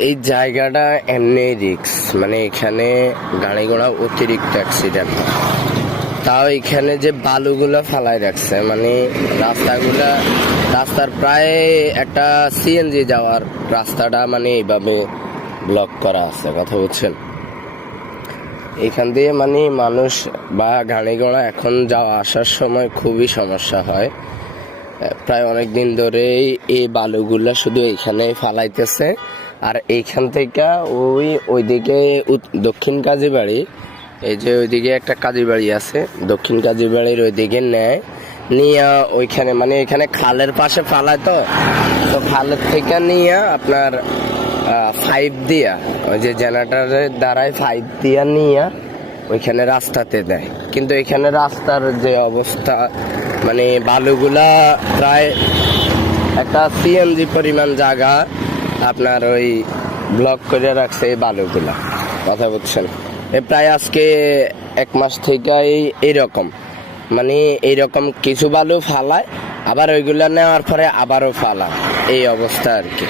এই জায়গাটা এমনি রিক্স, মানে এখানে গাড়ি ঘোড়া অতিরিক্ত অ্যাক্সিডেন্ট। তাও এখানে যে বালুগুলো ফালাই রাখছে, মানে রাস্তার প্রায় একটা সিএনজি যাওয়ার রাস্তাটা মানে এইভাবে ব্লক করা আছে, কথা বলছেন। এখান দিয়ে মানে মানুষ বা গাড়ি ঘোড়া এখন যাওয়া আসার সময় খুবই সমস্যা হয়। প্রায় অনেক দিন ধরেই এই বালুগুলা শুধু এইখানেই ফালাইতেছে। আর এইখান থেকে ওইদিকে দক্ষিণ কাজীবাড়ি, এই যে ওইদিকে একটা কাজীবাড়ি আছে, দক্ষিণ কাজীবাড়ির ওইদিকে নেয় নিয়ে ওইখানে মানে এখানে খালের পাশে ফালায়, তো খালের থেকে নিয়ে আপনার 5 দিয়া ওই যে জেনারেটরের দ্বারাই 5 দিয়া নিয়ে ওইখানে রাস্তাতে দেয়। কিন্তু এখানে রাস্তার যে অবস্থা, মানে বালুগুলা প্রায় একটা সিএনজি পরিমাণ জায়গা আপনার ওই ব্লক করে রাখছে এই বালুগুলা, কথা বলছেন। প্রায় আজকে 1 মাস থেকে এইরকম মানে এইরকম কিছু বালু ফালায়, আবার ওইগুলা নেওয়ার পরে আবারও ফালায়, এই অবস্থা আর কি।